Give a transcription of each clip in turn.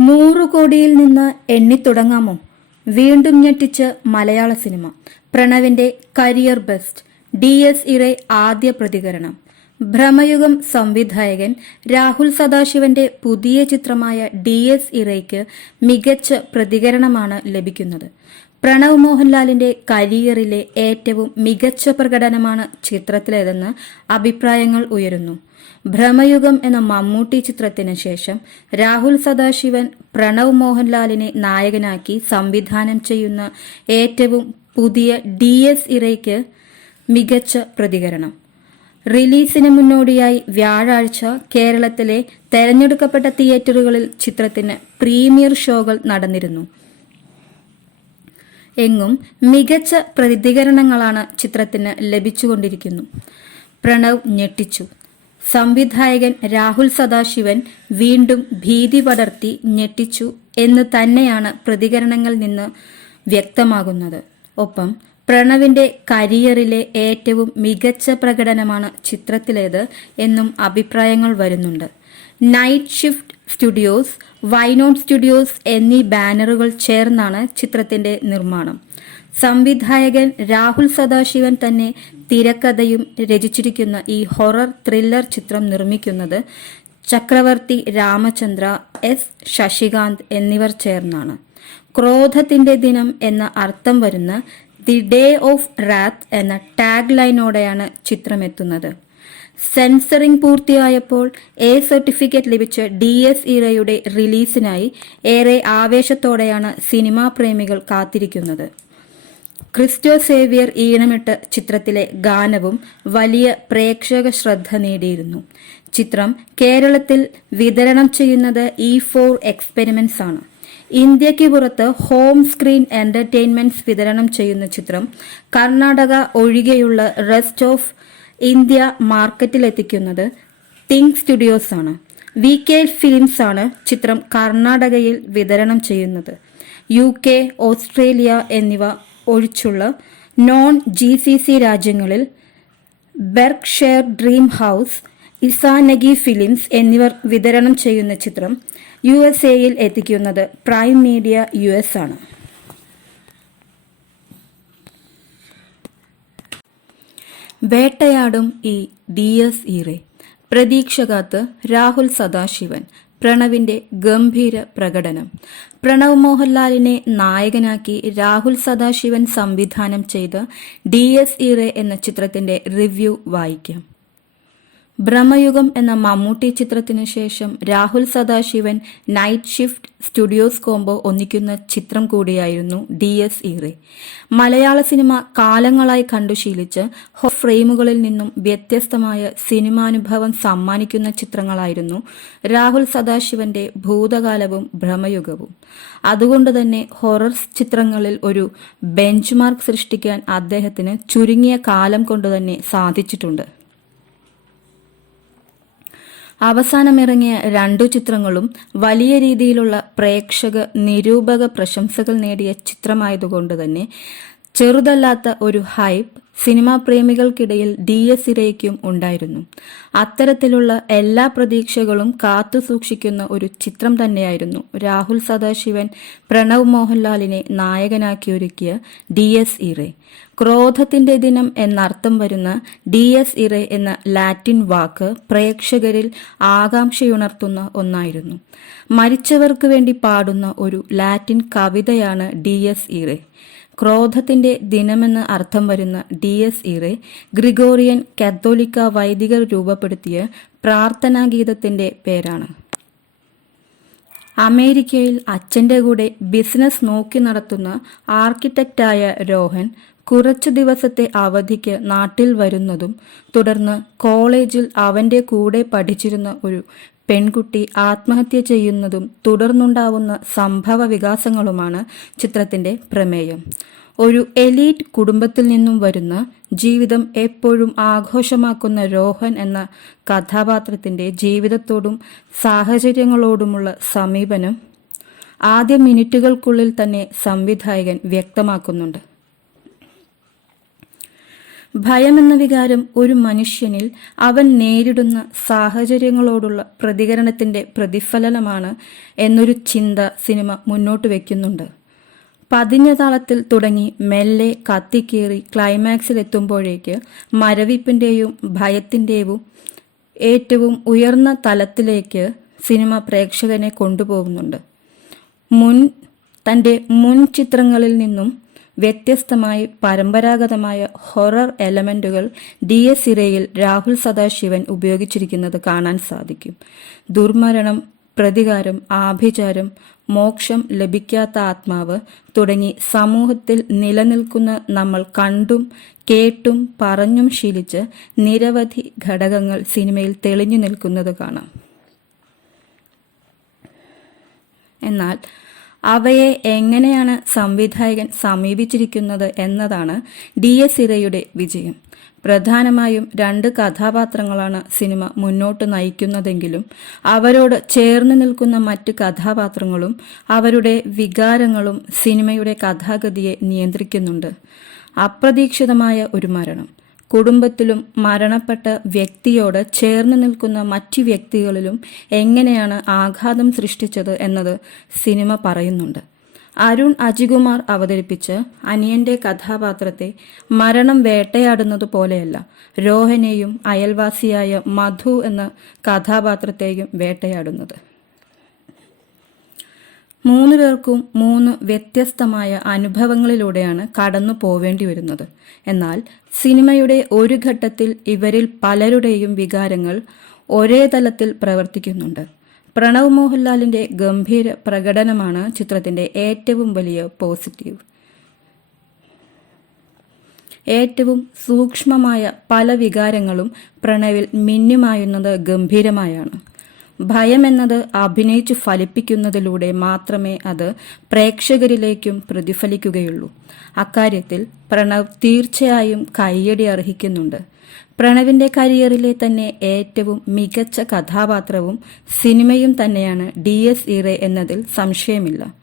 നൂറു കോടിയിൽ നിന്ന് എണ്ണിത്തുടങ്ങാമോ? വീണ്ടും ഞെട്ടിച്ച് മലയാള സിനിമ. പ്രണവിന്റെ career best. D S Irae ആദ്യ പ്രതികരണം. ഭ്രമയുഗം സംവിധായകൻ രാഹുൽ സദാശിവന്റെ പുതിയ ചിത്രമായ ഡി എസ് ഇറയ്ക്ക് മികച്ച പ്രതികരണമാണ് ലഭിക്കുന്നത്. പ്രണവ് മോഹൻലാലിന്റെ കരിയറിലെ ഏറ്റവും മികച്ച പ്രകടനമാണ് ചിത്രത്തിലേതെന്ന് അഭിപ്രായങ്ങൾ ഉയരുന്നു. ഭ്രമയുഗം എന്ന മമ്മൂട്ടി ചിത്രത്തിന് ശേഷം രാഹുൽ സദാശിവൻ പ്രണവ് മോഹൻലാലിനെ നായകനാക്കി സംവിധാനം ചെയ്യുന്ന ഏറ്റവും പുതിയ ഡി എസ് ഇറയ്ക്ക് മികച്ച പ്രതികരണം. റിലീസിന് മുന്നോടിയായി വ്യാഴാഴ്ച കേരളത്തിലെ തെരഞ്ഞെടുക്കപ്പെട്ട തിയേറ്ററുകളിൽ ചിത്രത്തിന് പ്രീമിയർ ഷോകൾ നടന്നിരുന്നു. എങ്ങും മികച്ച പ്രതികരണങ്ങളാണ് ചിത്രത്തിന് ലഭിച്ചുകൊണ്ടിരിക്കുന്നു. പ്രണവ് ഞെട്ടിച്ചു. സംവിധായകൻ രാഹുൽ സദാശിവൻ വീണ്ടും ഭീതി പടർത്തി ഞെട്ടിച്ചു എന്ന് തന്നെയാണ് പ്രതികരണങ്ങളിൽ നിന്ന് വ്യക്തമാകുന്നത്. ഒപ്പം പ്രണവിന്റെ കരിയറിലെ ഏറ്റവും മികച്ച പ്രകടനമാണ് ചിത്രത്തിലേത് എന്നും അഭിപ്രായങ്ങൾ വരുന്നുണ്ട്. Night shift studios Ynot studios എന്നീ ബാനറുകൾ ചേർന്നാണ് ചിത്രത്തിന്റെ നിർമ്മാണം. സംവിധായകൻ രാഹുൽ സദാശിവൻ തന്നെ തിരക്കഥയും രചിച്ചിരിക്കുന്ന ഈ ഹൊറർ ത്രില്ലർ ചിത്രം നിർമ്മിക്കുന്നത് ചക്രവർത്തി രാമചന്ദ്ര എസ് ശശികാന്ത് എന്നിവർ ചേർന്നാണ്. ക്രോധത്തിന്റെ ദിനം എന്ന അർത്ഥം വരുന്ന ദി ഡേ ഓഫ് റാത്ത് എന്ന ടാഗ് ലൈനോടെയാണ് ചിത്രമെത്തുന്നത്. സെൻസറിംഗ് പൂർത്തിയായപ്പോൾ എ സർട്ടിഫിക്കറ്റ് ലഭിച്ച ഡി എസ് ഇറയുടെ റിലീസിനായി ഏറെ ആവേശത്തോടെയാണ് സിനിമാ പ്രേമികൾ കാത്തിരിക്കുന്നത്. ക്രിസ്റ്റോ സേവിയർ ഈണമിട്ട ചിത്രത്തിലെ ഗാനവും വലിയ പ്രേക്ഷക ശ്രദ്ധ നേടിയിരുന്നു. ചിത്രം കേരളത്തിൽ വിതരണം ചെയ്യുന്നത് ഇ ഫോർ എക്സ്പെരിമെന്റ്സ് ആണ്. ഇന്ത്യയ്ക്ക് പുറത്ത് ഹോം സ്ക്രീൻ എന്റർടൈൻമെന്റ്സ് വിതരണം ചെയ്യുന്ന ചിത്രം കർണാടക ഒഴികെയുള്ള റെസ്റ്റ് ഓഫ് ഇന്ത്യ മാർക്കറ്റിൽ എത്തിക്കുന്നത് തിങ്ക് സ്റ്റുഡിയോസ് ആണ്. വി കെ ഫിലിംസ് ആണ് ചിത്രം കർണാടകയിൽ വിതരണം ചെയ്യുന്നത്. യു കെ ഓസ്ട്രേലിയ എന്നിവ ഒഴിച്ചുള്ള നോൺ ജി സി സി രാജ്യങ്ങളിൽ Berkshire dream house Izanagi films എന്നിവർ വിതരണം ചെയ്യുന്ന ചിത്രം യു എസ് എയിൽ എത്തിക്കുന്നത് പ്രൈം മീഡിയ യു എസ് ആണ്. വേട്ടയാടും ഈ ഡി എസ് ഈറെ. പ്രതീക്ഷകാത്ത് രാഹുൽ സദാശിവൻ പ്രണവിന്റെ ഗംഭീര പ്രകടനം. പ്രണവ് മോഹൻലാലിനെ നായകനാക്കി രാഹുൽ സദാശിവൻ സംവിധാനം ചെയ്ത ഡി എസ് ഈറെ എന്ന ചിത്രത്തിന്റെ റിവ്യൂ വായിക്കാം. ഭ്രമയുഗം എന്ന മമ്മൂട്ടി ചിത്രത്തിനു ശേഷം Rahul Sadasivan night shift studios combo ഒന്നിക്കുന്ന ചിത്രം കൂടിയായിരുന്നു ഡി എസ് ഈറെ മലയാള സിനിമ കാലങ്ങളായി കണ്ടുശീലിച്ച് ഹോ ഫ്രെയിമുകളിൽ നിന്നും വ്യത്യസ്തമായ സിനിമാനുഭവം സമ്മാനിക്കുന്ന ചിത്രങ്ങളായിരുന്നു രാഹുൽ സദാശിവന്റെ ഭൂതകാലവും ഭ്രമയുഗവും അതുകൊണ്ട് തന്നെ ഹൊറർ ചിത്രങ്ങളിൽ ഒരു ബെഞ്ച്മാർക്ക് സൃഷ്ടിക്കാൻ അദ്ദേഹത്തിന് ചുരുങ്ങിയ കാലം കൊണ്ടുതന്നെ സാധിച്ചിട്ടുണ്ട്. അവസാനമിറങ്ങിയ രണ്ടു ചിത്രങ്ങളും വലിയ രീതിയിലുള്ള പ്രേക്ഷക നിരൂപക പ്രശംസകൾ നേടിയ ചിത്രമായതുകൊണ്ട് തന്നെ ചെറുതല്ലാത്ത ഒരു ഹൈപ്പ് സിനിമാ പ്രേമികൾക്കിടയിൽ ഡി എസ് ഇരയ്ക്കും ഉണ്ടായിരുന്നു. അത്തരത്തിലുള്ള എല്ലാ പ്രതീക്ഷകളും കാത്തു സൂക്ഷിക്കുന്ന ഒരു ചിത്രം തന്നെയായിരുന്നു രാഹുൽ സദാശിവൻ പ്രണവ് മോഹൻലാലിനെ നായകനാക്കി ഒരുക്കിയ ഡി എസ് ഇറെ ക്രോധത്തിന്റെ ദിനം എന്നർത്ഥം വരുന്ന ഡി എസ് ഇറെ എന്ന ലാറ്റിൻ വാക്ക് പ്രേക്ഷകരിൽ ആകാംക്ഷയുണർത്തുന്ന ഒന്നായിരുന്നു. മരിച്ചവർക്ക് വേണ്ടി പാടുന്ന ഒരു ലാറ്റിൻ കവിതയാണ് ഡി എസ് ഇറെ ക്രോധത്തിന്റെ ദിനമെന്ന് അർത്ഥം വരുന്ന ഡി എസ് ഇറെ ഗ്രിഗോറിയൻ കാത്തോലിക്ക വൈദികർ രൂപപ്പെടുത്തിയ പ്രാർത്ഥനാഗീതത്തിന്റെ പേരാണ്. അമേരിക്കയിൽ അച്ഛന്റെ കൂടെ ബിസിനസ് നോക്കി നടത്തുന്ന ആർക്കിടെക്റ്റായ രോഹൻ കുറച്ചു ദിവസത്തെ അവധിക്ക് നാട്ടിൽ വരുന്നതും തുടർന്ന് കോളേജിൽ അവന്റെ കൂടെ പഠിച്ചിരുന്ന ഒരു പെൺകുട്ടി ആത്മഹത്യ ചെയ്യുന്നതും തുടർന്നുണ്ടാവുന്ന സംഭവ വികാസങ്ങളുമാണ് ചിത്രത്തിന്റെ പ്രമേയം. ഒരു എലീറ്റ് കുടുംബത്തിൽ നിന്നും വരുന്ന ജീവിതം എപ്പോഴും ആഘോഷമാക്കുന്ന രോഹൻ എന്ന കഥാപാത്രത്തിന്റെ ജീവിതത്തോടും സാഹചര്യങ്ങളോടുമുള്ള സമീപനം ആദ്യ മിനിറ്റുകൾക്കുള്ളിൽ തന്നെ സംവിധായകൻ വ്യക്തമാക്കുന്നുണ്ട്. ഭയമെന്ന വികാരം ഒരു മനുഷ്യനിൽ അവൻ നേരിടുന്ന സാഹചര്യങ്ങളോടുള്ള പ്രതികരണത്തിന്റെ പ്രതിഫലനമാണ് എന്നൊരു ചിന്ത സിനിമ മുന്നോട്ട് വയ്ക്കുന്നുണ്ട് പതിഞ്ഞ താളത്തിൽ തുടങ്ങി മെല്ലെ കത്തിക്കേറി ക്ലൈമാക്സിലെത്തുമ്പോഴേക്ക് മരവിപ്പിന്റെയും ഭയത്തിന്റെയും ഏറ്റവും ഉയർന്ന തലത്തിലേക്ക് സിനിമ പ്രേക്ഷകനെ കൊണ്ടുപോകുന്നുണ്ട്. മുൻ തന്റെ മുൻ ചിത്രങ്ങളിൽ നിന്നും വ്യത്യസ്തമായി പരമ്പരാഗതമായ ഹൊറർ എലമെന്റുകൾ ഡി എസ് ഇരയിൽ രാഹുൽ സദാശിവൻ ഉപയോഗിച്ചിരിക്കുന്നത് കാണാൻ സാധിക്കും. ദുർമരണം പ്രതികാരം ആഭിചാരം മോക്ഷം ലഭിക്കാത്ത ആത്മാവ് തുടങ്ങി സമൂഹത്തിൽ നിലനിൽക്കുന്ന നമ്മൾ കണ്ടും കേട്ടും പറഞ്ഞും ശീലിച്ച് നിരവധി ഘടകങ്ങൾ സിനിമയിൽ തെളിഞ്ഞു നിൽക്കുന്നത് കാണാം. എന്നാൽ അവയെ എങ്ങനെയാണ് സംവിധായകൻ സമീപിച്ചിരിക്കുന്നത് എന്നതാണ് ഡി എസ് ഇരയുടെ വിജയം. പ്രധാനമായും രണ്ട് കഥാപാത്രങ്ങളാണ് സിനിമ മുന്നോട്ട് നയിക്കുന്നതെങ്കിലും അവരോട് ചേർന്ന് നിൽക്കുന്ന മറ്റ് കഥാപാത്രങ്ങളും അവരുടെ വികാരങ്ങളും സിനിമയുടെ കഥാഗതിയെ നിയന്ത്രിക്കുന്നുണ്ട്. അപ്രതീക്ഷിതമായ ഒരു മരണം. കുടുംബത്തിലും മരണപ്പെട്ട വ്യക്തിയോട് ചേർന്ന് നിൽക്കുന്ന മറ്റു വ്യക്തികളിലും എങ്ങനെയാണ് ആഘാതം സൃഷ്ടിച്ചത് എന്നത് സിനിമ പറയുന്നുണ്ട്. അരുൺ അജികുമാർ അവതരിപ്പിച്ച് അനിയന്റെ കഥാപാത്രത്തെ മരണം വേട്ടയാടുന്നത് പോലെയല്ല രോഹനെയും അയൽവാസിയായ മധു എന്ന കഥാപാത്രത്തെയും വേട്ടയാടുന്നത്. മൂന്നു പേർക്കും മൂന്ന് വ്യത്യസ്തമായ അനുഭവങ്ങളിലൂടെയാണ് കടന്നു പോവേണ്ടി വരുന്നത്. എന്നാൽ സിനിമയുടെ ഒരു ഘട്ടത്തിൽ ഇവരിൽ പലരുടെയും വികാരങ്ങൾ ഒരേ തലത്തിൽ പ്രവർത്തിക്കുന്നുണ്ട്. പ്രണവ് മോഹൻലാലിന്റെ ഗംഭീര പ്രകടനമാണ് ചിത്രത്തിന്റെ ഏറ്റവും വലിയ പോസിറ്റീവ്. ഏറ്റവും സൂക്ഷ്മമായ പല വികാരങ്ങളും പ്രണവിൽ മിന്നുമായുന്നത് ഗംഭീരമായാണ്. ഭയം എന്നത് അഭിനയിച്ചു ഫലിപ്പിക്കുന്നതിലൂടെ മാത്രമേ അത് പ്രേക്ഷകരിലേക്കും പ്രതിഫലിക്കുകയുള്ളൂ. അക്കാര്യത്തിൽ പ്രണവ് തീർച്ചയായും കയ്യടി അർഹിക്കുന്നുണ്ട്. പ്രണവിന്റെ കരിയറിലെ തന്നെ ഏറ്റവും മികച്ച കഥാപാത്രവും സിനിമയും തന്നെയാണ് ഡി എസ് ഇറെ എന്നതിൽ സംശയമില്ല.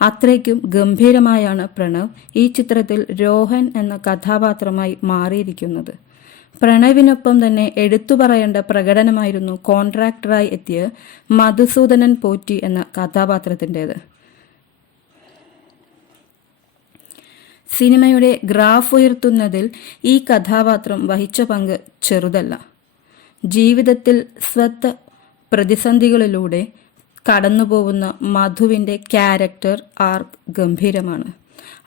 അത്രയ്ക്കും ഗംഭീരമായാണ് പ്രണവ് ഈ ചിത്രത്തിൽ രോഹൻ എന്ന കഥാപാത്രമായി മാറിയിരിക്കുന്നത്. പ്രണവിനൊപ്പം തന്നെ എടുത്തു പറയേണ്ട പ്രകടനമായിരുന്നു കോൺട്രാക്ടറായി എത്തിയ മധുസൂദനൻ പോറ്റി എന്ന കഥാപാത്രത്തിന്റെത്. സിനിമയുടെ ഗ്രാഫ് ഉയർത്തുന്നതിൽ ഈ കഥാപാത്രം വഹിച്ച പങ്ക് ചെറുതല്ല. ജീവിതത്തിൽ സ്വത്ത് പ്രതിസന്ധികളിലൂടെ കടന്നുപോകുന്ന മധുവിന്റെ ക്യാരക്ടർ ആർക്ക് ഗംഭീരമാണ്.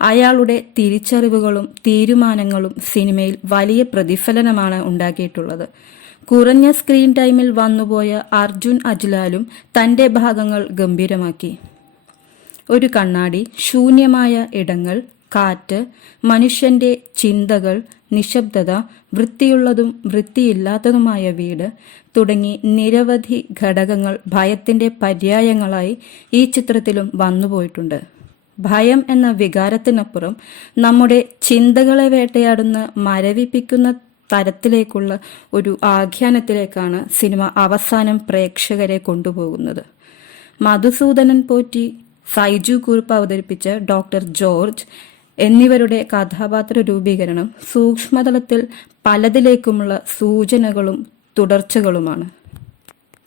അയാളുടെ തിരിച്ചറിവുകളും തീരുമാനങ്ങളും സിനിമയിൽ വലിയ പ്രതിഫലനമാണ് ഉണ്ടാക്കിയിട്ടുള്ളത്. കുറഞ്ഞ സ്ക്രീൻ ടൈമിൽ വന്നുപോയ അർജുൻ അജ്ലാലും തന്റെ ഭാഗങ്ങൾ ഗംഭീരമാക്കി. ഒരു കണ്ണാടി ശൂന്യമായ ഇടങ്ങൾ കാറ്റ് മനുഷ്യന്റെ ചിന്തകൾ നിശബ്ദത വൃത്തിയുള്ളതും വൃത്തിയില്ലാത്തതുമായ വീട് തുടങ്ങി നിരവധി ഘടകങ്ങൾ ഭയത്തിന്റെ പര്യായങ്ങളായി ഈ ചിത്രത്തിലും വന്നുപോയിട്ടുണ്ട്. ഭയം എന്ന വികാരത്തിനപ്പുറം നമ്മുടെ ചിന്തകളെ വേട്ടയാടുന്ന മരവിപ്പിക്കുന്ന തരത്തിലേക്കുള്ള ഒരു ആഖ്യാനത്തിലേക്കാണ് സിനിമ അവസാനം പ്രേക്ഷകരെ കൊണ്ടുപോകുന്നത്. മധുസൂദനൻ പോറ്റി സൈജു കുറുപ്പ് അവതരിപ്പിച്ച ഡോക്ടർ ജോർജ് എന്നിവരുടെ കഥാപാത്ര രൂപീകരണം സൂക്ഷ്മതലത്തിൽ പലതിലേക്കുമുള്ള സൂചനകളും തുടർച്ചകളുമാണ്.